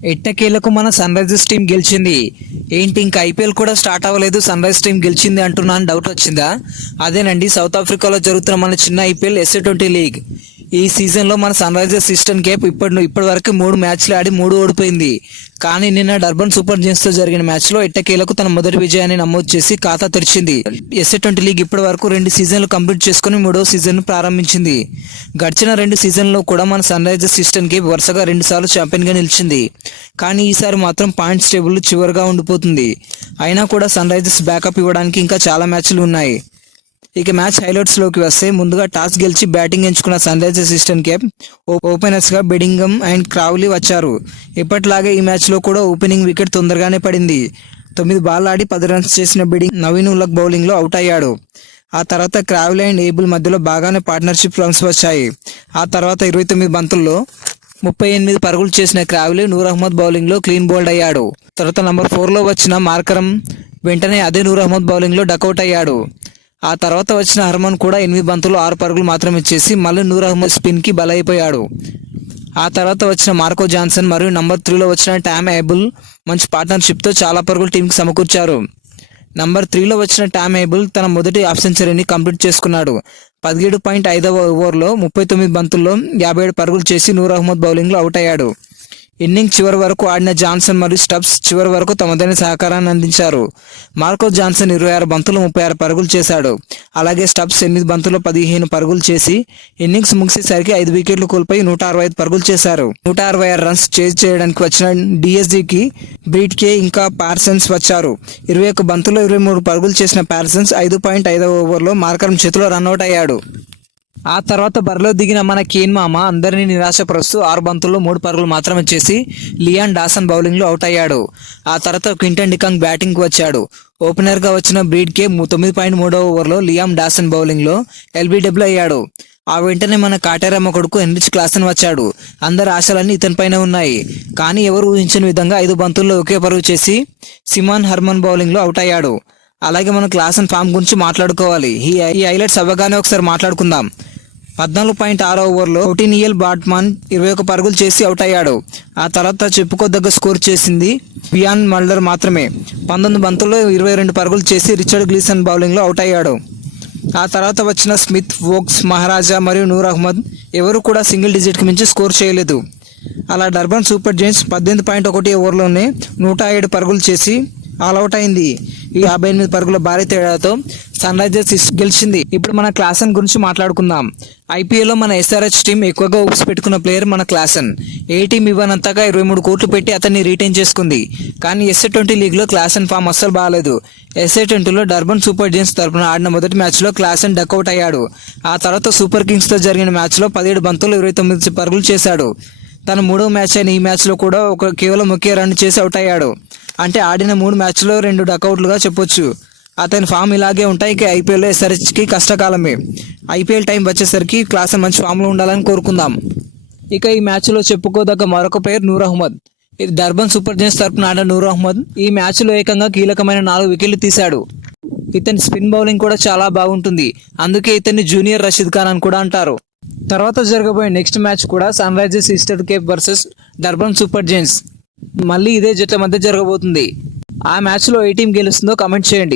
ఎట్టకేలకు మన sun Risers team గెలిచింది. ఏంటి ఇంకా ఐపీఎల్ కూడా స్టార్ట్ అవ్వలేదు, సన్ రైజర్స్ టీం గెలిచింది అంటున్నాను డౌట్ వచ్చిందా? అదేనండి, సౌత్ ఆఫ్రికాలో జరుగుతున్న మన చిన్న ఐపీఎల్ SA20 లీగ్. ఈ సీజన్లో మన సన్ రైజర్స్ ఈస్టర్న్ కేప్ ఇప్పటి వరకు 3 మ్యాచ్లు ఆడి 3 ఓడిపోయింది. కానీ నిన్న డర్బన్ సూపర్ జైంట్స్తో జరిగిన మ్యాచ్లో ఎట్టకేలకు తన మొదటి విజయాన్ని నమోదు చేసి ఖాతా తెరిచింది. SA20 లీగ్ ఇప్పటి వరకు 2 సీజన్లు కంప్లీట్ చేసుకుని 3వ సీజన్ ప్రారంభించింది. గడిచిన 2 సీజన్లో కూడా మన సన్ రైజర్స్ ఈస్టర్న్ కేప్ వరుసగా 2 సార్లు ఛాంపియన్గా నిలిచింది. కానీ ఈసారి మాత్రం పాయింట్స్ టేబుల్ చివరిగా ఉండిపోతుంది. అయినా కూడా సన్ రైజర్స్ బ్యాకప్ ఇవ్వడానికి ఇంకా చాలా మ్యాచ్లు ఉన్నాయి. ఇక మ్యాచ్ హైలైట్స్లోకి వస్తే ముందుగా టాస్ గెలిచి బ్యాటింగ్ ఎంచుకున్న సన్ రైజర్స్ ఈస్టర్న్ కేప్ ఓపెనర్స్గా బెడింగమ్ అండ్ క్రావ్లీ వచ్చారు. ఇప్పట్లాగే ఈ మ్యాచ్లో కూడా ఓపెనింగ్ వికెట్ తొందరగానే పడింది. 9 బాల్ ఆడి 10 రన్స్ చేసిన బెడింగ్ నవీన్ ఉలక్ బౌలింగ్లో అవుట్ అయ్యాడు. ఆ తర్వాత క్రావ్లీ అండ్ ఏబుల్ మధ్యలో బాగానే పార్ట్నర్షిప్ రన్స్ వచ్చాయి. ఆ తర్వాత 29 బంతుల్లో 38 పరుగులు చేసిన క్రావ్లీ నూర్ అహ్మద్ బౌలింగ్లో క్లీన్ బౌల్డ్ అయ్యాడు. తర్వాత నంబర్ 4లో వచ్చిన మార్కరమ్ వెంటనే అదే నూర్ అహ్మద్ బౌలింగ్లో డకౌట్ అయ్యాడు. ఆ తర్వాత వచ్చిన హర్మన్ కూడా 8 బంతులు 6 పరుగులు మాత్రమే చేసి మళ్ళీ నూర్ అహ్మద్ స్పిన్కి బలైపోయాడు. ఆ తర్వాత వచ్చిన మార్కో జాన్సన్ మరియు నంబర్ 3లో వచ్చిన టామ్ ఏబుల్ మంచి పార్ట్నర్షిప్తో చాలా పరుగులు టీంకి సమకూర్చారు. నంబర్ 3లో వచ్చిన టామ్ ఏబుల్ తన మొదటి హాఫ్ సెంచరీని కంప్లీట్ చేసుకున్నాడు. 17.5వ ఓవర్లో 39 బంతుల్లో 57 పరుగులు చేసి నూర్ అహ్మద్ బౌలింగ్లో అవుట్ అయ్యాడు. ఇన్నింగ్ చివరి వరకు ఆడిన జాన్సన్ మరియు స్టబ్స్ చివరి వరకు తమదైన సహకారాన్ని అందించారు. మార్కో జాన్సన్ 26 బంతులు 36 పరుగులు చేశాడు. అలాగే స్టబ్స్ 8 బంతుల్లో 15 పరుగులు చేసి ఇన్నింగ్స్ ముగిసేసరికి 5 వికెట్లు కోల్పోయి 165 పరుగులు చేశారు. 166 రన్స్ చేజ్ చేయడానికి వచ్చిన DSGకి బ్రీట్కే ఇంకా పార్సన్స్ వచ్చారు. 21 బంతుల్లో 23 పరుగులు చేసిన పార్సన్స్ 5.5వ ఓవర్లో మార్కరం చేతిలో రన్అట్ అయ్యాడు. ఆ తర్వాత బరిలో దిగిన మన కేన్ మామ అందరినీ నిరాశపరుస్తూ 6 బంతుల్లో 3 పరుగులు మాత్రమే చేసి లియాన్ డాసన్ బౌలింగ్లో అవుట్ అయ్యాడు. ఆ తర్వాత క్వింటన్ డికాంగ్ బ్యాటింగ్కి వచ్చాడు. ఓపెనర్గా వచ్చిన బ్రీడ్కే 9.3వ ఓవర్లో లియామ్ డాసన్ బౌలింగ్లో LBW అయ్యాడు. ఆ వెంటనే మన కాటేరమ్మ కొడుకు హెన్రిచ్ క్లాసన్ వచ్చాడు. అందరి ఆశలన్నీ ఇతనిపైనే ఉన్నాయి. కానీ ఎవరు ఊహించని విధంగా 5 బంతుల్లో ఒకే పరుగు చేసి సిమాన్ హర్మన్ బౌలింగ్లో అవుట్ అయ్యాడు. అలాగే మనం క్లాసన్ ఫామ్ గురించి మాట్లాడుకోవాలి. ఈ హైలైట్స్ అవ్వగానే ఒకసారి మాట్లాడుకుందాం. 14.6వ ఓవర్లో ఒటినియల్ బాట్మాన్ 21 పరుగులు చేసి అవుట్ అయ్యాడు. ఆ తర్వాత చెప్పుకోదగ్గ స్కోర్ చేసింది బియాన్ మల్డర్ మాత్రమే. 19 బంతుల్లో 22 పరుగులు చేసి రిచర్డ్ గ్లీసన్ బౌలింగ్లో అవుట్ అయ్యాడు. ఆ తర్వాత వచ్చిన స్మిత్, వోక్స్, మహారాజా మరియు నూర్ అహ్మద్ ఎవరు కూడా సింగిల్ డిజిట్కి మించి స్కోర్ చేయలేదు. అలా డర్బన్ సూపర్ జైంట్స్ 18.1 ఓవర్లోనే 107 పరుగులు చేసి ఆల్అవుట్ అయింది. ఈ 58 పరుగుల భారీ తేడాతో సన్ రైజర్స్ గెలిచింది. ఇప్పుడు మన క్లాసన్ గురించి మాట్లాడుకుందాం. ఐపీఎల్లో మన SRH టీం ఎక్కువగా ఊపిసి పెట్టుకున్న ప్లేయర్ మన క్లాసన్. ఏ టీం ఇవ్వనంతగా 23 కోట్లు పెట్టి అతన్ని రిటైన్ చేసుకుంది. కానీ SA20 లీగ్లో క్లాసన్ ఫామ్ అస్సలు బాగాలేదు. SA20లో డర్బన్ సూపర్ జైంట్స్ తరపున ఆడిన మొదటి మ్యాచ్లో క్లాసన్ డకౌట్ అయ్యాడు. ఆ తర్వాత సూపర్ కింగ్స్తో జరిగిన మ్యాచ్లో 17 బంతులు 29 పరుగులు చేశాడు. తన 3వ మ్యాచ్ అయిన ఈ మ్యాచ్లో కూడా కేవలం ఒకే రన్ చేసి అవుట్ అయ్యాడు. అంటే ఆడిన 3 మ్యాచ్లో 2 డకౌట్లుగా చెప్పొచ్చు. అతని ఫామ్ ఇలాగే ఉంటాయి. ఇక ఐపీఎల్లో SRHకి కష్టకాలమే. ఐపీఎల్ టైం వచ్చేసరికి క్లాసన్ మంచి ఫామ్లో ఉండాలని కోరుకుందాం. ఇక ఈ మ్యాచ్లో చెప్పుకోదగ్గ మరొక పేరు నూర్ అహ్మద్. ఇది డర్బన్ సూపర్ జైంట్స్ తరపున ఆడిన నూర్ అహ్మద్ ఈ మ్యాచ్లో ఏకంగా కీలకమైన 4 వికెట్లు తీశాడు. ఇతని స్పిన్ బౌలింగ్ కూడా చాలా బాగుంటుంది. అందుకే ఇతన్ని జూనియర్ రషీద్ ఖాన్ అని కూడా అంటారు. తర్వాత జరగబోయే నెక్స్ట్ మ్యాచ్ కూడా Sunrisers Eastern Cape versus Durban Super Giants. మళ్ళీ ఇదే జట్ల మధ్య జరగబోతుంది. ఆ మ్యాచ్లో ఏ టీం గెలుస్తుందో కామెంట్ చేయండి.